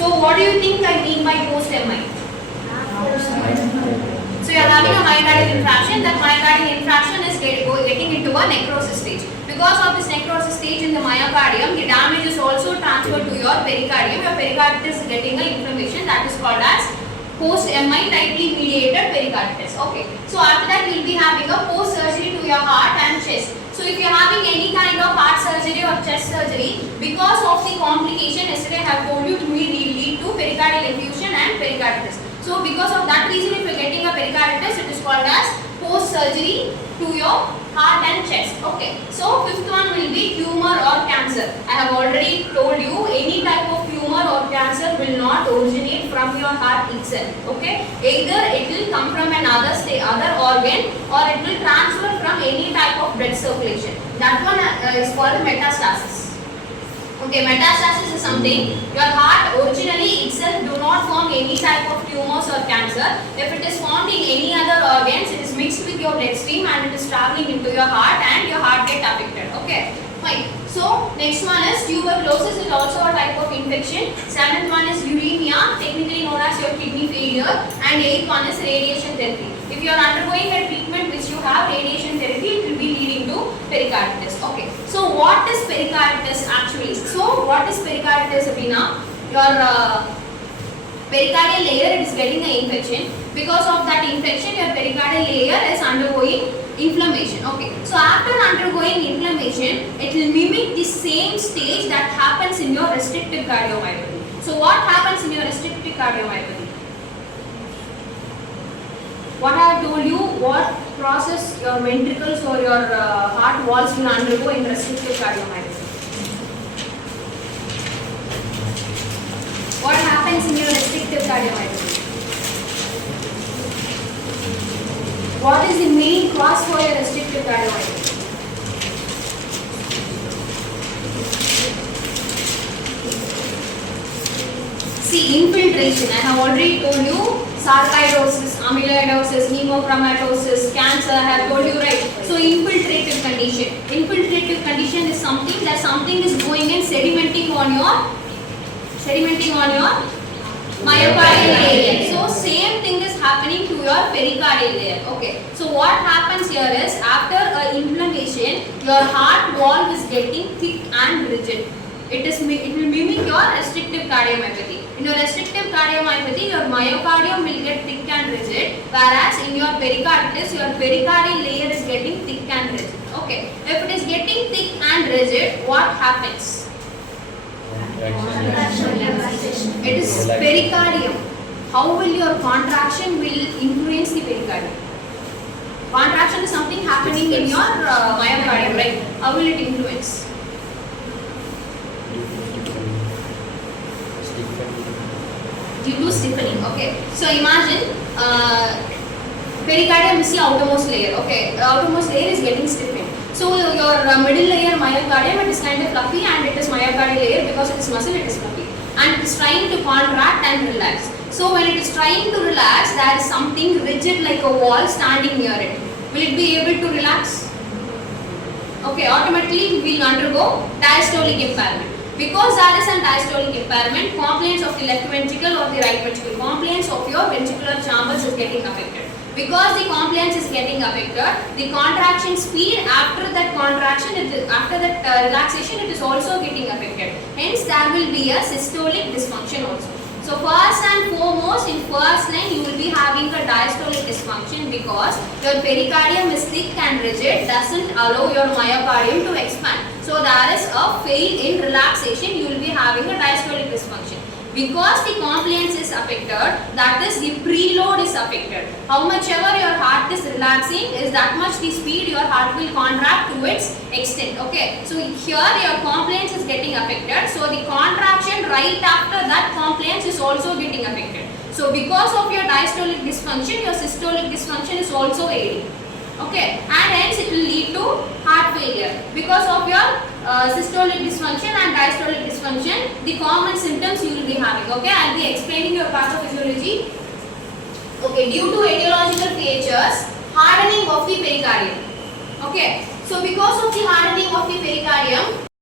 So what do you think I mean by post-MI? So you are having a myocardial infarction. That myocardial infarction is getting into a necrosis stage. Because of this necrosis stage in the myocardium, the damage is also transferred to your pericardium. Your pericarditis is getting an inflammation that is called as post-MI tightly mediated pericarditis. Okay. So after that you will be having a post-surgery to your heart and chest. So if you are having any kind of heart surgery or chest surgery, because of the complication, yesterday I have told you, it will lead to pericardial effusion and pericarditis. So because of that reason, if you are getting a pericarditis, it is called as post-surgery to your heart and chest. Okay. So fifth one will be tumor or cancer. I have already told you, any type of tumor or cancer will not originate from your heart itself. Okay. Either it will come from another other organ, or it will transfer from any type of blood circulation. That one is called metastasis. Okay, metastasis is something your heart originally itself do not form any type of tumors or cancer. If it is formed in any other organs, it is mixed with your bloodstream and it is traveling into your heart and your heart get affected. Okay, fine. So next one is tuberculosis is also a type of infection. Seventh one is uremia, technically known as your kidney failure, and eighth one is radiation therapy. If you are undergoing a treatment which you have radiation therapy, it will be leading to pericarditis. Okay. So what is pericarditis actually? So what is pericarditis, Abhina? Your pericardial layer is getting an infection. Because of that infection, your pericardial layer is undergoing inflammation. Okay. So after undergoing inflammation, it will mimic the same stage that happens in your restrictive cardiomyopathy. So what happens in your restrictive cardiomyopathy? What I have told you, what process your ventricles or your heart walls will undergo in restrictive cardiomyopathy. What happens in your restrictive cardiomyopathy? What is the main cause for your restrictive cardiomyopathy? See, infiltration. I have already told you. Sarcoidosis, amyloidosis, hemochromatosis, cancer, I have told you, right? So infiltrative condition. Infiltrative condition is something that something is going and sedimenting on your myocardial layer. So same thing is happening to your pericardial layer. Okay. So what happens here is, after inflammation, your heart wall is getting thick and rigid. It will mimic your restrictive cardiomyopathy. In your restrictive cardiomyopathy, your myocardium will get thick and rigid, whereas in your pericarditis, your pericardial layer is getting thick and rigid. Okay. If it is getting thick and rigid, what happens? It is pericardium. How will your contraction will influence the pericardium? Contraction is something happening in your myocardium, right? How will it influence? Due to stiffening. Okay. So imagine pericardium is the outermost layer. Okay. The outermost layer is getting stiffened. So your middle layer myocardium, it is kind of fluffy, and it is myocardial layer because it is muscle, it is fluffy, and it is trying to contract and relax. So when it is trying to relax, there is something rigid like a wall standing near it. Will it be able to relax? Okay. Automatically we will undergo diastolic impairment. Because there is an diastolic impairment, compliance of the left ventricle or the right ventricle, compliance of your ventricular chambers is getting affected. Because the compliance is getting affected, the contraction speed after that contraction, after that relaxation, it is also getting affected. Hence, there will be a systolic dysfunction also. So first and foremost, in first line, you will be having a diastolic dysfunction because your pericardium is thick and rigid, doesn't allow your myocardium to expand. So there is a fail in relaxation, you will be having a diastolic dysfunction. Because the compliance is affected, that is the preload is affected. How much ever your heart is relaxing, is that much the speed your heart will contract to its extent. Okay. So here your compliance is getting affected. So the contraction right after that compliance is also getting affected. So because of your diastolic dysfunction, your systolic dysfunction is also aiding. Okay, and hence it will lead to heart failure. Because of your systolic dysfunction and diastolic dysfunction, the common symptoms you will be having. Okay, I will be explaining your pathophysiology. Okay, due to etiological features, hardening of the pericardium. Okay, so because of the hardening of the pericardium,